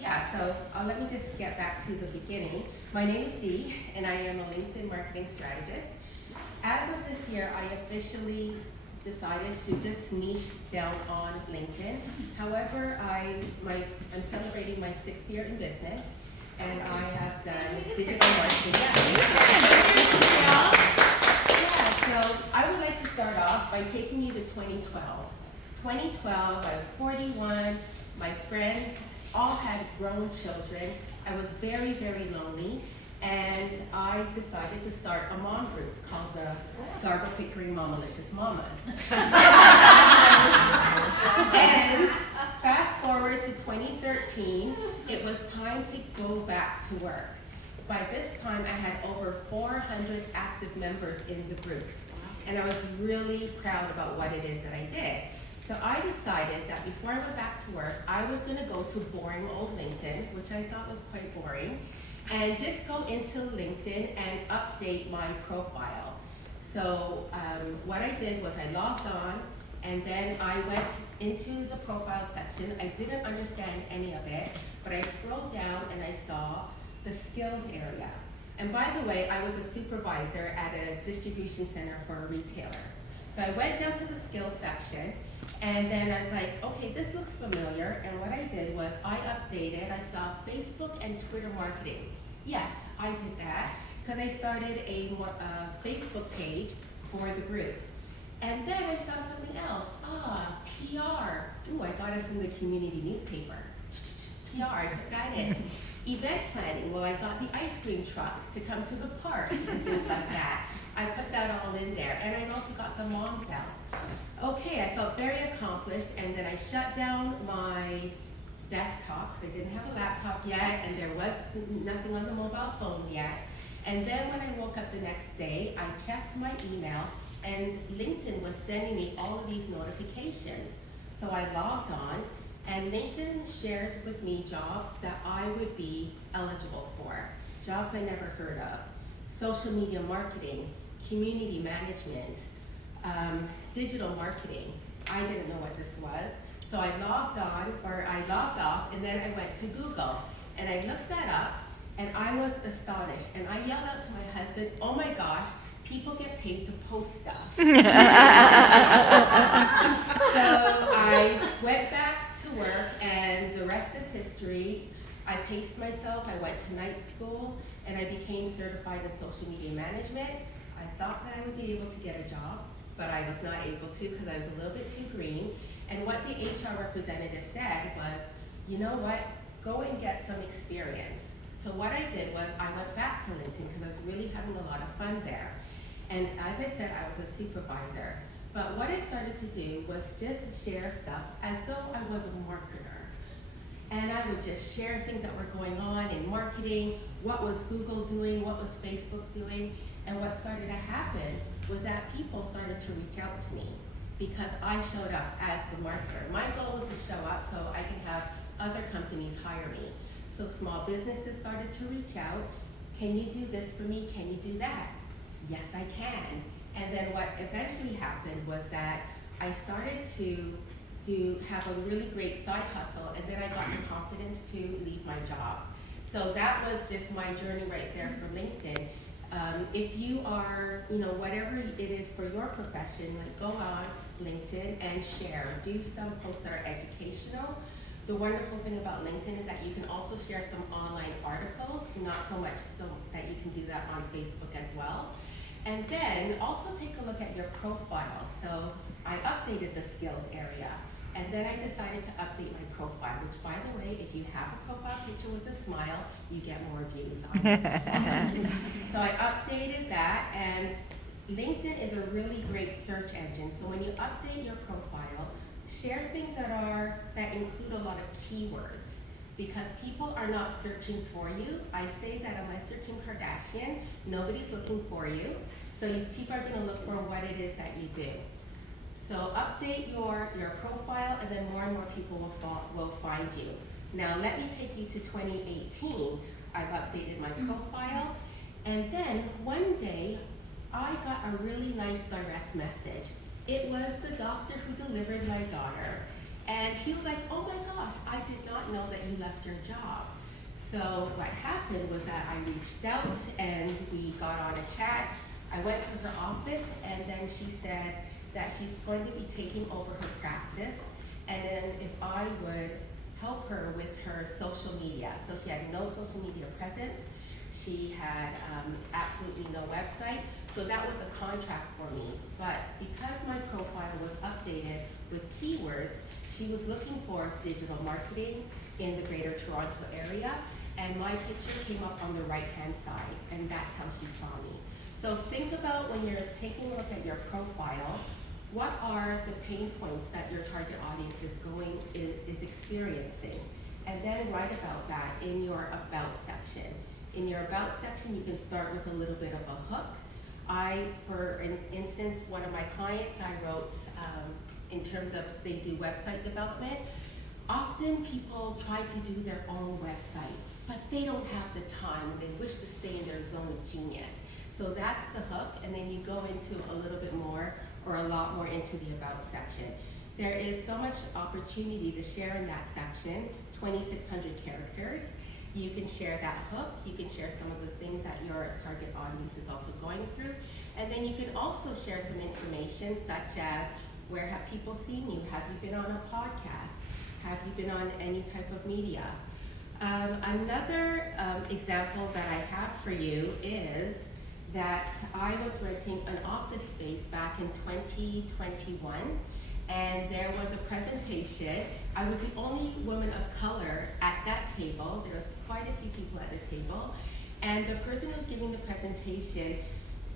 Yeah, so let me just get back to the beginning. My name is Dee, and I am a LinkedIn marketing strategist. As of this year, I officially decided to just niche down on LinkedIn. However, I'm celebrating my 6th year in business, and I have done digital marketing. So I would like to start off by taking you to 2012. 2012, I was 41, my friends all had grown children. I was very, very lonely, and I decided to start a mom group called the Scarborough Pickering Mamalicious Mamas. And fast forward to 2013, it was time to go back to work. By this time, I had over 400 active members in the group, and I was really proud about what it is that I did. So I decided that before I went back to work, I was going to go to boring old LinkedIn, which I thought was quite boring, and just go into LinkedIn and update my profile. So what I did was I logged on, and then I went into the profile section. I didn't understand any of it, but I scrolled down and I saw the skills area. And by the way, I was a supervisor at a distribution center for a retailer. So I went down to the skills section, and then I was like, okay, this looks familiar. And what I did was I updated. I saw Facebook and Twitter marketing. Yes, I did that because I started a Facebook page for the group. And then I saw something else. PR. Ooh, I got us in the community newspaper. PR, I put that in. Event planning. Well, I got the ice cream truck to come to the park and things like that. I put that all in there, and I also got the moms out. Okay, I felt very accomplished, and then I shut down my desktop because I didn't have a laptop yet, and there was nothing on the mobile phone yet. And then when I woke up the next day, I checked my email, and LinkedIn was sending me all of these notifications. So I logged on, and LinkedIn shared with me jobs that I would be eligible for, jobs I never heard of. Social media marketing, community management, digital marketing. I didn't know what this was. So I logged off, and then I went to Google, and I looked that up, and I was astonished. And I yelled out to my husband, oh my gosh, people get paid to post stuff. So I went back to work, and the rest is history. I paced myself, I went to night school, and I became certified in social media management. I thought that I would be able to get a job, but I was not able to because I was a little bit too green. And what the HR representative said was, you know what, go and get some experience. So what I did was I went back to LinkedIn because I was really having a lot of fun there. And as I said, I was a supervisor. But what I started to do was just share stuff as though I was a marketer. And I would just share things that were going on in marketing, what was Google doing, what was Facebook doing. And what started to happen was that people started to reach out to me because I showed up as the marketer. My goal was to show up so I can have other companies hire me. So small businesses started to reach out. Can you do this for me? Can you do that? Yes, I can. And then what eventually happened was that I started to have a really great side hustle, and then I got the confidence to leave my job. So that was just my journey right there for LinkedIn. If you are, whatever it is for your profession, like go on LinkedIn and share. Do some posts that are educational. The wonderful thing about LinkedIn is that you can also share some online articles, not so much so that you can do that on Facebook as well. And then also take a look at your profile. So I updated the skills area. And then I decided to update my profile, which, by the way, if you have a profile picture with a smile, you get more views on it. So I updated that, and LinkedIn is a really great search engine. So when you update your profile, share things that include a lot of keywords, because people are not searching for you. I say that unless you're Kim Kardashian, nobody's looking for you. So people are going to look for what it is that you do. So update your profile, and then more and more people will find you. Now let me take you to 2018. I've updated my profile, and then one day I got a really nice direct message. It was the doctor who delivered my daughter, And she was like, oh my gosh, I did not know that you left your job. So what happened was that I reached out and we got on a chat. I went to her office and then she said that she's going to be taking over her practice, and then if I would help her with her social media. So she had no social media presence. She had absolutely no website. So that was a contract for me. But because my profile was updated with keywords, she was looking for digital marketing in the Greater Toronto area, and my picture came up on the right-hand side, and that's how she saw me. So think about when you're taking a look at your profile, what are the pain points that your target audience is experiencing? And then write about that in your About section. In your About section, you can start with a little bit of a hook. For an instance, one of my clients, I wrote, in terms of they do website development, often people try to do their own website, but they don't have the time, they wish to stay in their zone of genius. So that's the hook, and then you go into a little bit more or a lot more into the About section. There is so much opportunity to share in that section, 2,600 characters. You can share that hook, you can share some of the things that your target audience is also going through, and then you can also share some information such as, where have people seen you? Have you been on a podcast? Have you been on any type of media? Another example that I have for you is that I was renting an office space back in 2021, and there was a presentation. I was the only woman of color at that table. There was quite a few people at the table, and the person who was giving the presentation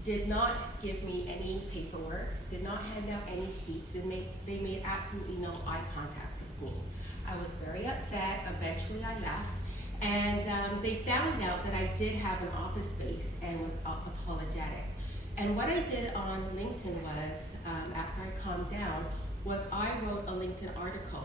did not give me any paperwork, did not hand out any sheets, and they made absolutely no eye contact with me. I was very upset. Eventually I left, and they found out that I did have an office space and was apologetic. And what I did on LinkedIn was, after I calmed down, was I wrote a LinkedIn article